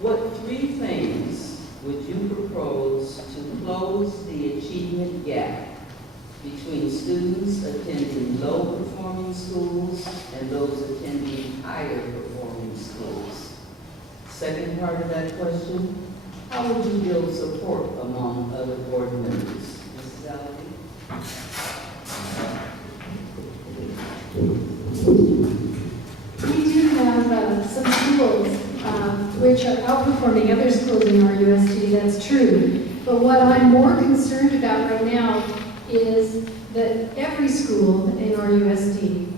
What three things would you propose to close the achievement gap between students attending low-performing schools and those attending higher-performing schools? Second part of that question, how would you build support among other board members? Mrs. Alvey? We do have some schools which are outperforming other schools in RUSD, that's true. But what I'm more concerned about right now is that every school in RUSD,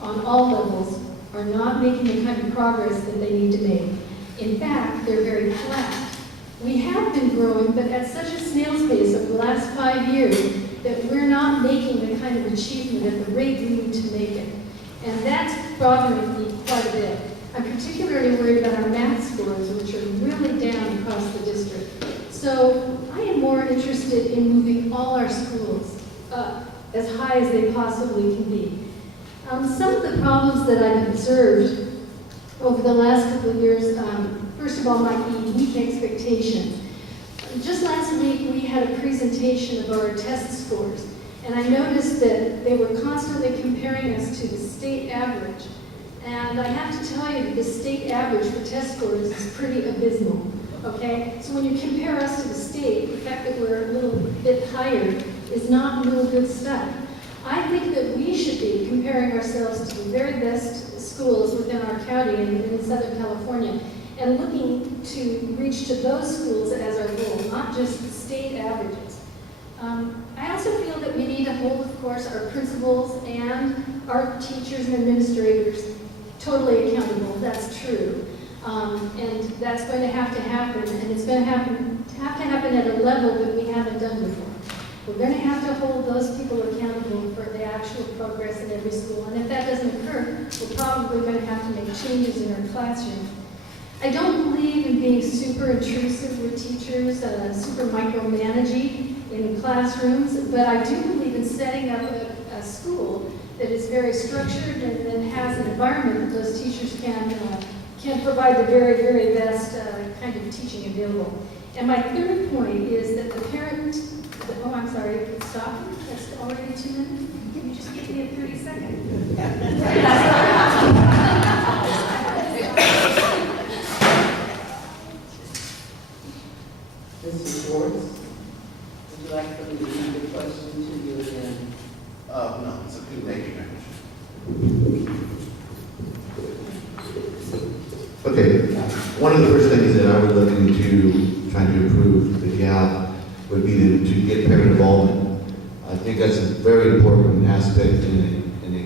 on all levels, are not making the kind of progress that they need to make. In fact, they're very flat. We have been growing, but at such a snail's pace over the last 5 years that we're not making the kind of achievement at the rate we need to make it. And that's bothering me quite a bit. I'm particularly worried about our math scores, which are really down across the district. So I am more interested in moving all our schools up as high as they possibly can be. Some of the problems that I've observed over the last couple of years, first of all, might be weak expectations. Just last week, we had a presentation of our test scores, and I noticed that they were constantly comparing us to the state average. And I have to tell you that the state average for test scores is pretty abysmal, okay? So when you compare us to the state, the fact that we're a little bit higher is not real good stuff. I think that we should be comparing ourselves to the very best schools within our county and in Southern California, and looking to reach to those schools as our goal, not just the state averages. I also feel that we need to hold, of course, our principals and our teachers and administrators totally accountable. That's true. And that's going to have to happen, and it's going to have to happen at a level that we haven't done before. We're going to have to hold those people accountable for the actual progress in every school. And if that doesn't occur, we're probably going to have to make changes in our classroom. I don't believe in being super intrusive with teachers, super micromanaging in the classrooms, but I do believe in setting up a school that is very structured and then has an environment that those teachers can provide the very, very best kind of teaching available. And my third point is that the parent, oh, I'm sorry, stop. That's already 2 minutes. Can you just give me a 30-second? Mr. Schwartz, would you like for me to read the question to you again? No, it's okay. Thank you very much. Okay, one of the first things that I would look into trying to improve the gap would be to get parent involvement. I think that's a very important aspect in a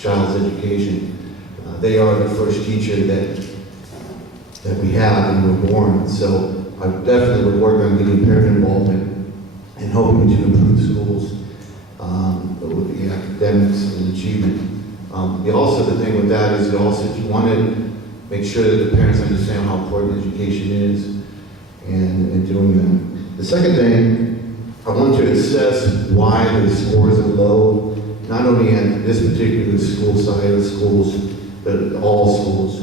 child's education. They are the first teacher that we have when we're born. So I definitely would work on getting parent involvement and hoping to improve schools with the academics and achievement. Also, the thing with that is if you want to make sure that the parents understand how important education is and doing that. The second thing, I want to assess why the scores are low, not only at this particular school side of schools, but all schools.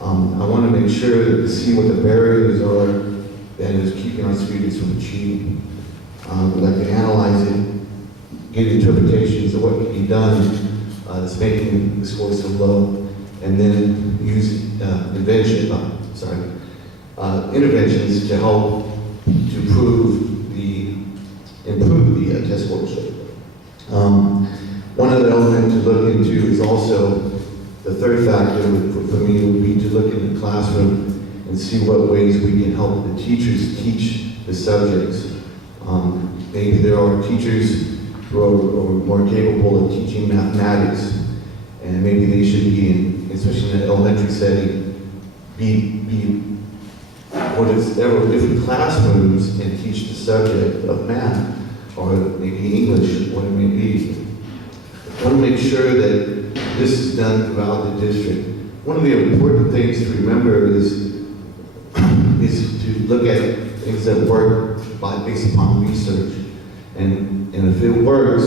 I want to make sure to see what the barriers are that is keeping our students from achieving. We'd like to analyze it, get interpretations of what can be done that's making the scores so low, and then use interventions to help to improve the test scores. One other element to look into is also the third factor for me would be to look in the classroom and see what ways we can help the teachers teach the subjects. Maybe there are teachers who are more capable of teaching mathematics, and maybe they should be especially in an elementary setting, there are different classrooms and teach the subject of math, or maybe English, what it may be. I want to make sure that this is done throughout the district. One of the important things to remember is to look at things that work based upon research. And if it works,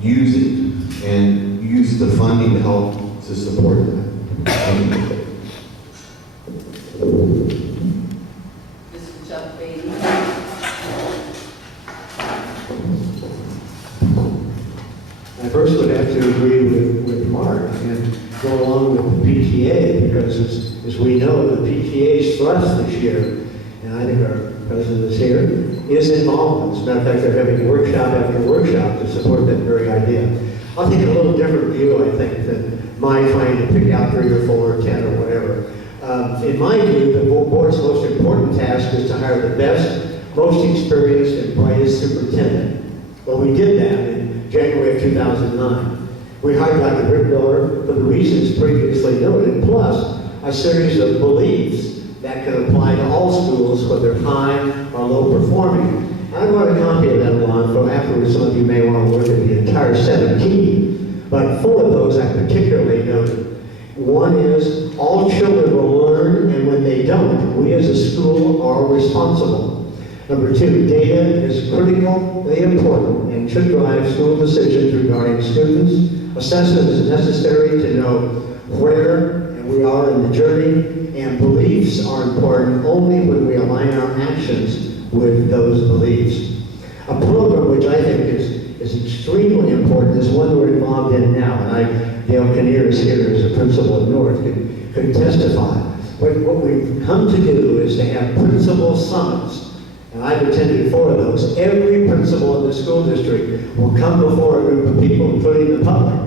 use it and use the funding to help to support that. Mr. Chuck Bailey. I first would have to agree with Mark and go along with the PTA, because as we know, the PTA's thrust this year, and I think our president is here, is involvement. As a matter of fact, they're having workshop after workshop to support that very idea. I'll take a little different view, I think, than my trying to pick out 3 or 4 or 10 or whatever. In my view, the board's most important task is to hire the best, most experienced, and brightest superintendent. Well, we did that in January of 2009. We hired Dr. Rick Miller for the reasons previously noted, plus a series of beliefs that can apply to all schools, whether high or low performing. I brought a copy of that along, so afterwards some of you may want to look at the entire 17, but 4 of those I particularly noted. One is, all children will learn, and when they don't, we as a school are responsible. Number 2, data is critically important and should drive school decisions regarding students. Assessment is necessary to know where we are in the journey, and beliefs are important only when we align our actions with those beliefs. A program which I think is extremely important is one we're involved in now, and Dale Kinnear is here as a principal at North, could testify. But what we've come to do is to have principal summits, and I've attended 4 of those. Every principal in the school district will come before a group of people, including the public.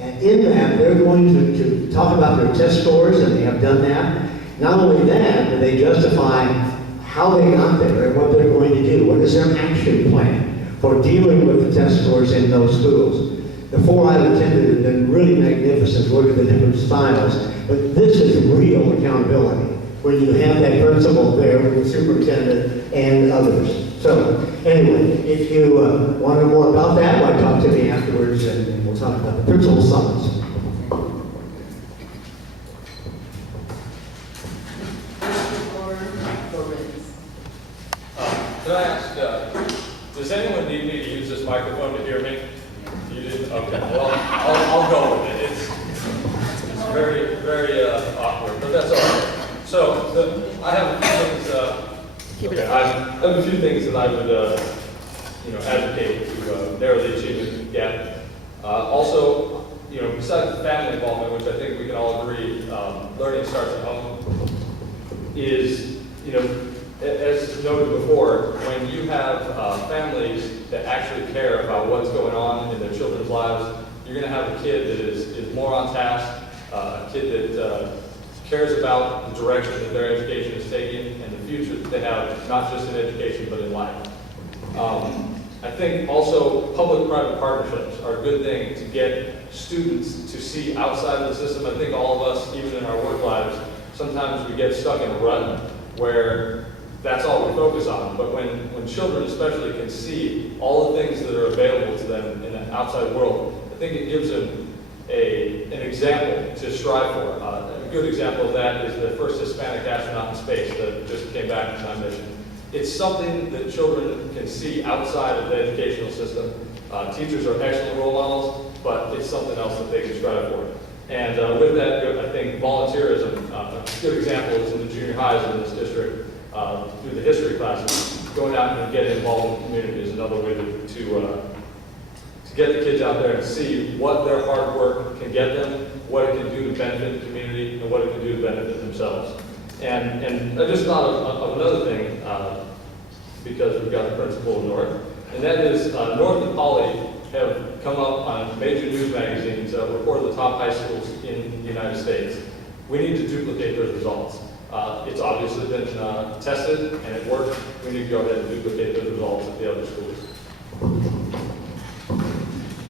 And in that, they're going to talk about their test scores, and they have done that. Not only that, but they justify how they got there and what they're going to do. What is their action plan for dealing with the test scores in those schools? The 4 I've attended have been really magnificent. Look at the different styles. But this is real accountability, when you have that principal there with the superintendent and others. So anyway, if you want to know more about that, why talk to me afterwards, and we'll talk about the principal summits. Can I ask, does anyone need me to use this microphone to hear me? You didn't? Okay, well, I'll go with it. It's very, very awkward, but that's all right. So, I have a few things, I have a few things that I would, advocate to narrow the achievement gap. Also, besides the family involvement, which I think we can all agree, learning starts at home, is, as noted before, when you have families that actually care about what's going on in their children's lives, you're going to have a kid that is more on task, a kid that cares about the direction that their education is taking and the future that they have, not just in education, but in life. I think also public-private partnerships are a good thing to get students to see outside of the system. I think all of us, even in our work lives, sometimes we get stuck in a rut where that's all we focus on. But when children especially can see all the things that are available to them in the outside world, I think it gives them an example to strive for. A good example of that is the first Hispanic astronaut in space that just came back from that mission. It's something that children can see outside of the educational system. Teachers are excellent role models, but it's something else that they can strive for. And with that, I think volunteerism, a good example is in the junior highs in this district, through the history classes. Going out and getting involved in the community is another way to get the kids out there and see what their hard work can get them, what it can do to benefit the community, and what it can do to benefit themselves. And I just thought of another thing, because we've got the principal of North, and that is North and Poly have come up on major news magazines, report the top high schools in the United States. We need to duplicate those results. It's obviously been tested and it worked. We need to go ahead and duplicate those results at the other schools.